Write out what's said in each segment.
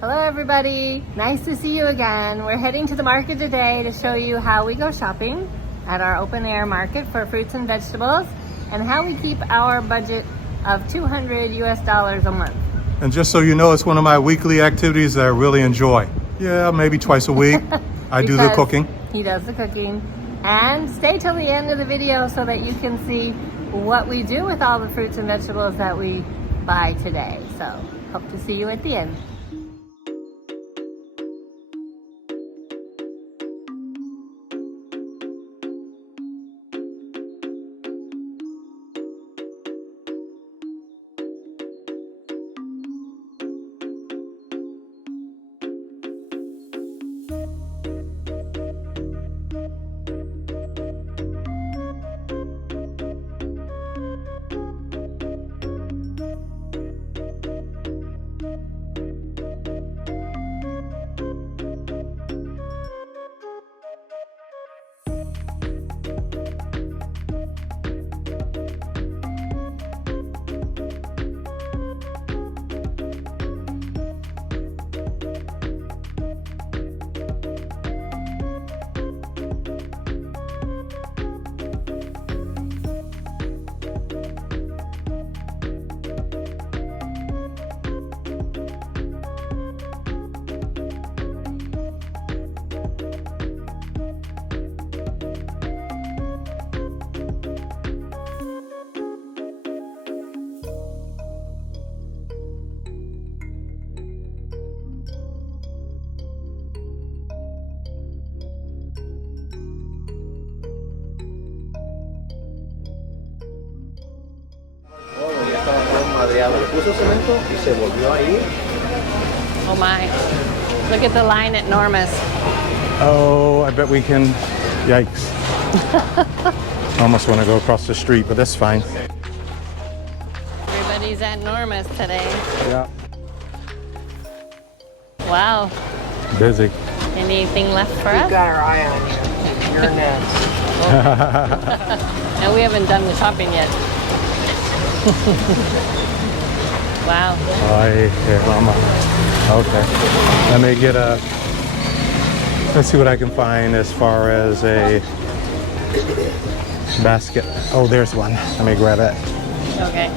Hello everybody, nice to see you again. We're heading to the market today to show you how we go shopping at our open air market for fruits and vegetables and how we keep our budget of $200 US a month. And just so you know, it's one of my weekly activities that I really enjoy. Yeah, maybe twice a week. I do the cooking. He does the cooking. And stay till the end of the video so that you can see what we do with all the fruits and vegetables that we buy today. So hope to see you at the end. Le puso cemento y se volvió a ir. Oh my, look at the line at Norma's. Oh, I bet we can. Yikes. I almost want to go across the street, but that's fine. Everybody's at Norma's today. Yeah. Wow. Busy. Anything left for We've us? got our eye on you. You're next. No, we haven't done the shopping yet. Wow. Ay, Mama. Okay. Let me get a. Let's see what I can find as far as a basket. Oh, there's one. Let me grab it. Okay.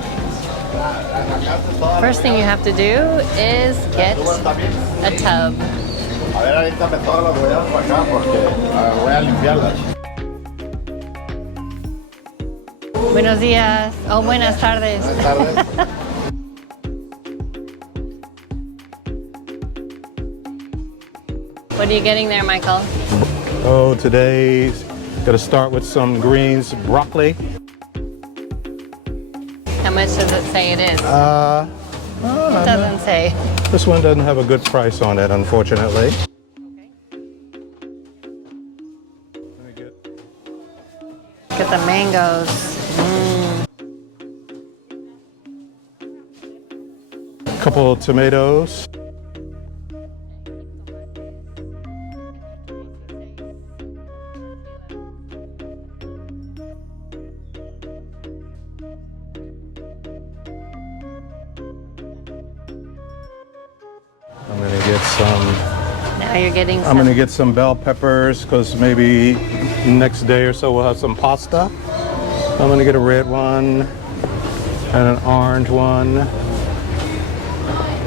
First thing you have to do is get a tub. A ver, ahorita me todas las voy a sacar porque voy a limpiarlas. Buenos días. Oh, buenas tardes. Buenas tardes. What are you getting there, Michael? Oh, today's gonna start with some greens, broccoli. How much does it say it is? It doesn't say. This one doesn't have a good price on it, unfortunately. Look at the mangoes. Couple of tomatoes. I'm gonna get some. Now you're getting some. I'm gonna get some bell peppers because maybe next day or so we'll have some pasta. I'm gonna get a red one and an orange one.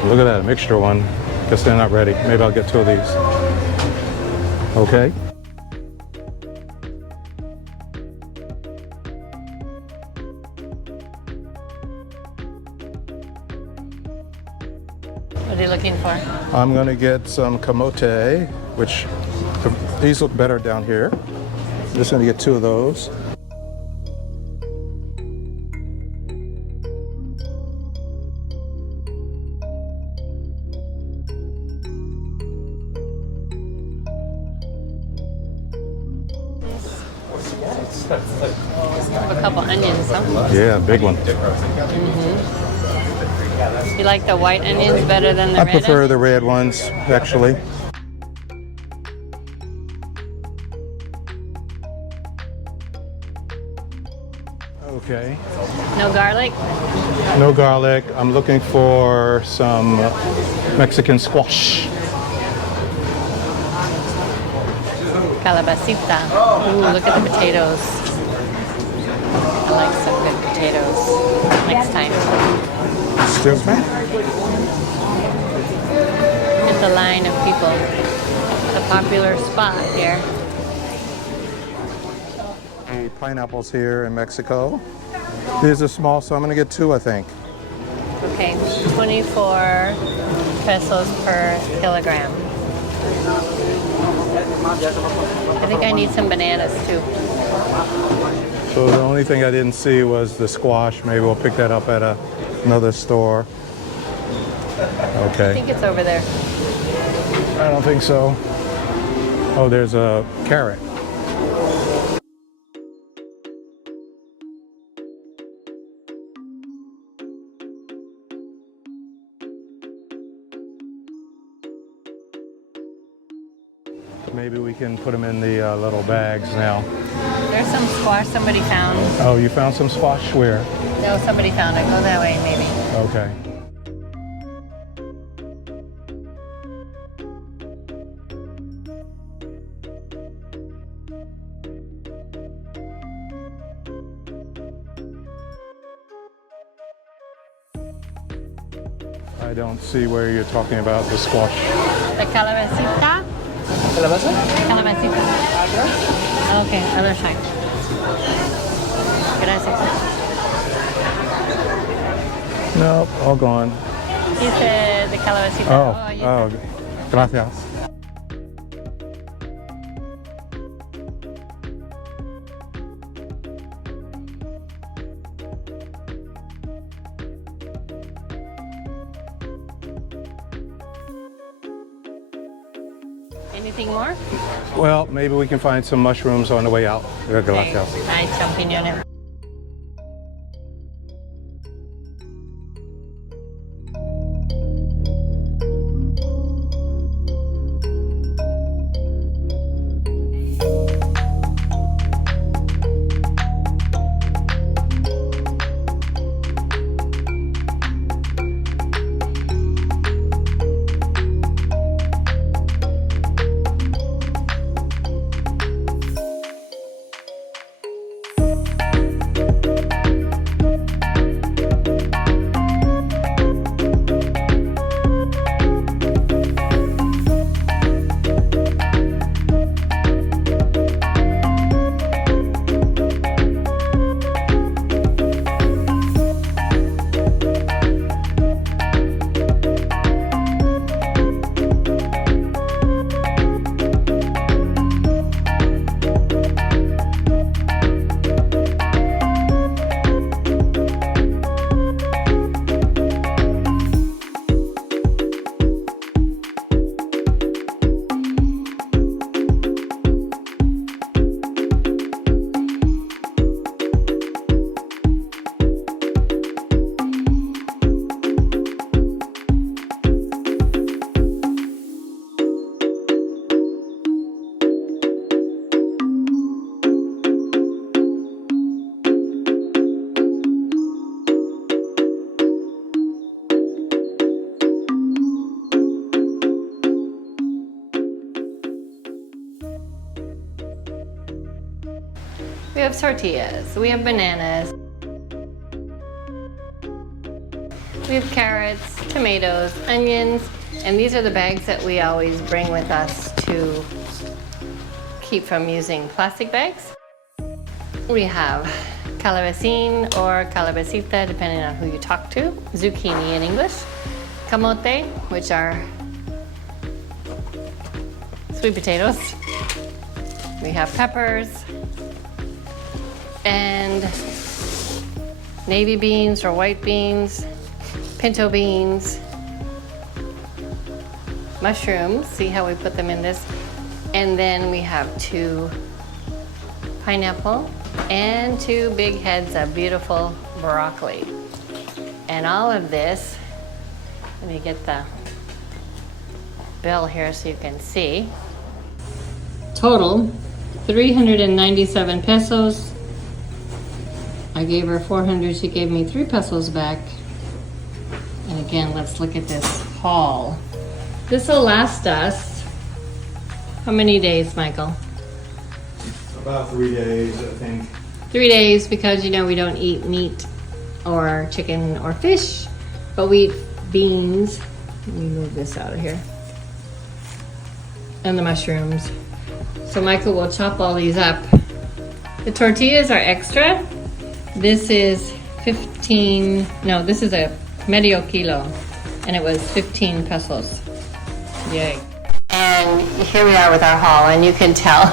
Look at that, a mixture one. Guess they're not ready. Maybe I'll get two of these. Okay. What are you looking for? I'm gonna get some camote, which these look better down here. I'm just gonna get two of those. A couple onions, huh? Yeah, big one. You like the white onions better than the I red? prefer the red ones, actually. Okay. No garlic? No garlic. I'm looking for some Mexican squash. Calabacita. Ooh, look at the potatoes. I like some good potatoes. Next time. Excuse me? It's a line of people. It's a popular spot here. Pineapples here in Mexico. These are small, so I'm going to get 2, I think. Okay, 24 pesos per kilogram. I think I need some bananas too. So the only thing I didn't see was the squash. Maybe we'll pick that up at another store. I Okay. think it's over there. I don't think so. Oh, there's a carrot. Maybe we can put them in the little bags now. There's some squash somebody found. Oh, you found some squash? Where? No, somebody found it. Go that way, maybe. Okay. I don't see where you're talking about the squash. The calabacita? Calabacita. Okay, other side. Gracias. Nope, all gone. He said the calabacita. Oh, gracias. Anything more? Well, maybe we can find some mushrooms on the way out. Okay. Gracias. Hay champiñones. We have tortillas, we have bananas, we have carrots, tomatoes, onions, and these are the bags that we always bring with us to keep from using plastic bags. We have calabacín or calabacita, depending on who you talk to, zucchini in English, camote, which are sweet potatoes. We have peppers, and navy beans or white beans, pinto beans, mushrooms, see how we put them in this, and then we have 2 pineapple and 2 big heads of beautiful broccoli. And all of this, let me get the bill here so you can see. Total, 397 pesos. I I gave her 400, she gave me 3 pesos back. And again, let's look at this haul. This will last us, how many days, Michael? About 3 days, I think. 3 days, because you know we don't eat meat or chicken or fish, but we eat beans. Let me move this out of here. And the mushrooms. So Michael will chop all these up. The tortillas are extra. This is 15, no, this is a medio kilo, and it was 15 pesos. Yay. And here we are with our haul, and you can tell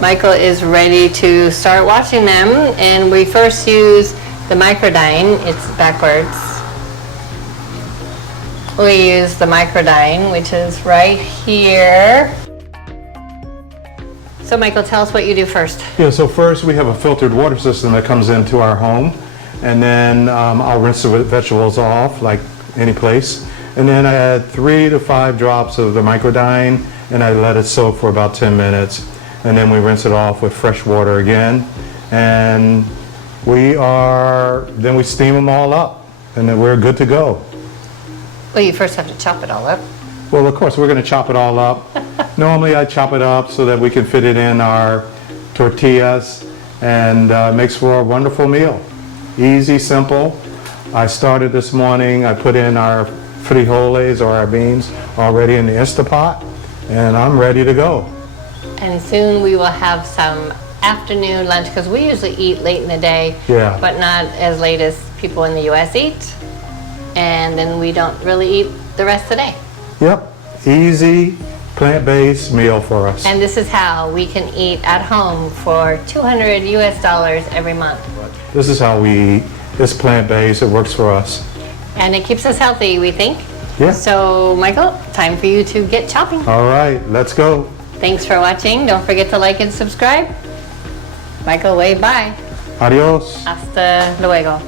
Michael is ready to start watching them. And we first use the microdyne, it's backwards. We use the microdyne, which is right here. So Michael, tell us what you do first. Yeah, so first we have a filtered water system that comes into our home, and then I'll rinse the vegetables off like any place. And then I add 3 to 5 drops of the microdyne, and I let it soak for about 10 minutes. And then we rinse it off with fresh water again. And then we steam them all up, and then we're good to go. Well, you first have to chop it all up. Well, of course, we're going to chop it all up. Normally, I chop it up so that we can fit it in our tortillas, and makes for a wonderful meal. Easy, simple. I started this morning, I put in our frijoles, or our beans, already in the Instapot, and I'm ready to go. And soon we will have some afternoon lunch, because we usually eat late in the day, Yeah. but not as late as people in the US eat. And then we don't really eat the rest of the day. Yep, easy, plant-based meal for us. And this is how we can eat at home for $200 US every month. This is how we eat. It's plant-based, it works for us. And it keeps us healthy, we think. Yeah. So, Michael, time for you to get chopping. All right, let's go. Thanks for watching. Don't forget to like and subscribe. Michael, wave bye. Adios. Hasta luego.